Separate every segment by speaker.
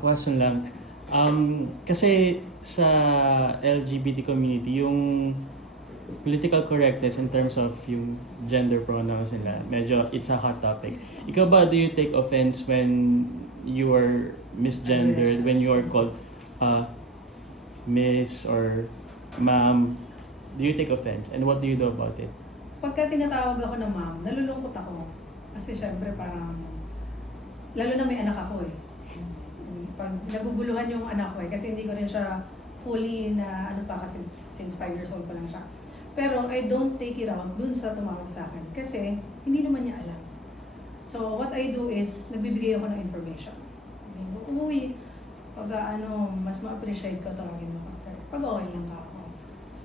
Speaker 1: question lang. Um, kasi sa LGBT community, yung political correctness in terms of yung gender pronouns nila, medyo it's a hot topic. Ikaw ba, do you take offense when you are misgendered, when you are called uh, miss or ma'am? Do you take offense? And what do you do about it?
Speaker 2: Pagka tinatawag ako na ma'am, nalulungkot ako. Kasi syempre parang, lalo na may anak ako eh. Pag naguguluhan yung anak ko eh, kasi hindi ko rin siya fully na ano pa kasi since 5 years old pa lang siya. Pero I don't take it out dun sa tumawag sa akin kasi hindi naman niya alam. So what I do is, nagbibigay ako ng information. Umuwi, pag ano, mas ma-appreciate ko tawagin mo ko, sir. Pag okay lang ka ako.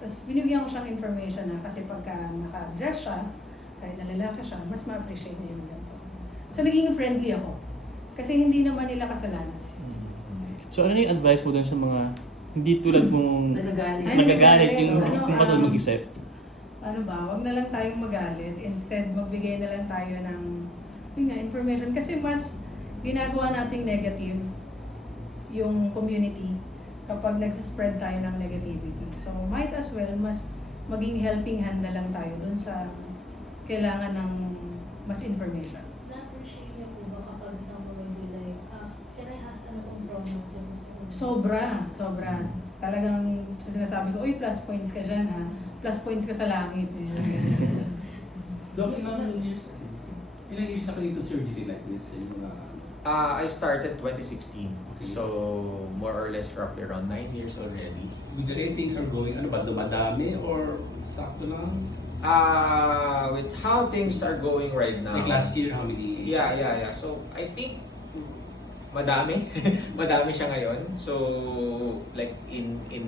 Speaker 2: Tapos binibigyan ko siyang information na kasi pagka naka-dress siya, kahit na lalaki siya, mas ma-appreciate niya yung ganito. So naging friendly ako. Kasi hindi naman nila kasalanan.
Speaker 1: So ano yung advice mo dun sa mga hindi tulad mong
Speaker 3: Nagagalit.
Speaker 2: Ay,
Speaker 1: nagagalit yung
Speaker 2: nagagalit. Ano,
Speaker 1: kung patulog
Speaker 2: um,
Speaker 1: mag-isip?
Speaker 2: Ano ba, wag na lang tayong magalit. Instead, magbigay na lang tayo ng yun nga, information. Kasi mas ginagawa nating negative yung community kapag nagsispread tayo ng negativity. So, might as well, mas maging helping hand na lang tayo dun sa kailangan ng mas information.
Speaker 4: Na-appreciate niyo po ba kapag someone will be like, ah, can I ask ano?
Speaker 2: Sobra, sobra. Talagang sinasabi ko, uy, plus points ka dyan ha. Plus points ka sa langit.
Speaker 5: Dok, ilang years, ilang years na kayo into surgery like this? Yung mga,
Speaker 6: Uh, I started 2016.
Speaker 5: Okay.
Speaker 6: So, more or less roughly around 9 years already.
Speaker 5: with the way things are going, ano ba, dumadami or sakto lang?
Speaker 6: Uh, with how things are going right now.
Speaker 5: Like last year, how many?
Speaker 6: Yeah, yeah, yeah. So, I think madami. madami siya ngayon. So, like in in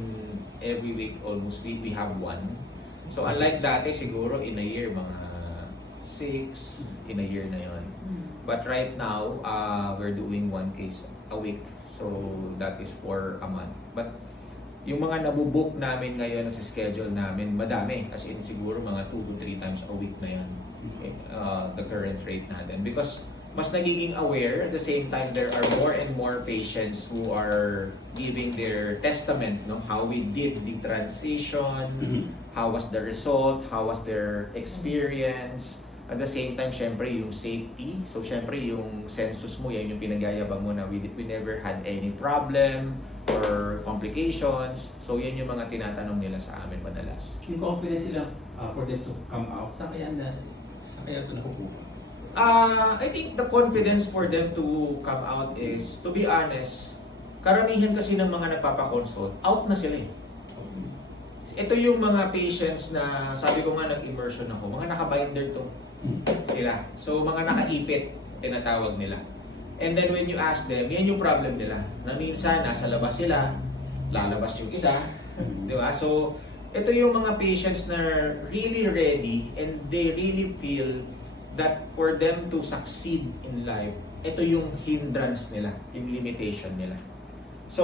Speaker 6: every week almost we, we have one. So, unlike dati siguro in a year mga six in a year na yon. But right now, uh, we're doing one case a week. So, that is for a month. But, yung mga nabubook namin ngayon sa schedule namin, madami. As in, siguro mga 2 to 3 times a week na yan. eh, uh, the current rate natin. Because, mas nagiging aware, at the same time, there are more and more patients who are giving their testament, no? How we did the transition, how was the result, how was their experience, at the same time, syempre, yung safety. So, syempre, yung census mo, yan yung pinagyayabang mo na we, we never had any problem or complications. So, yan yung mga tinatanong nila sa amin madalas.
Speaker 5: Yung confidence nila uh, for them to come out, saan kaya na, saan kaya ito nakukuha?
Speaker 6: Uh, I think the confidence for them to come out is, to be honest, karamihan kasi ng mga nagpapakonsult, out na sila eh. Ito yung mga patients na, sabi ko nga nag-immersion ako, mga nakabinder to sila. So, mga nakaipit, tinatawag nila. And then when you ask them, yan yung problem nila. Na minsan, nasa labas sila, lalabas yung isa, di ba? So, ito yung mga patients na really ready and they really feel that for them to succeed in life, ito yung hindrance nila, yung limitation nila.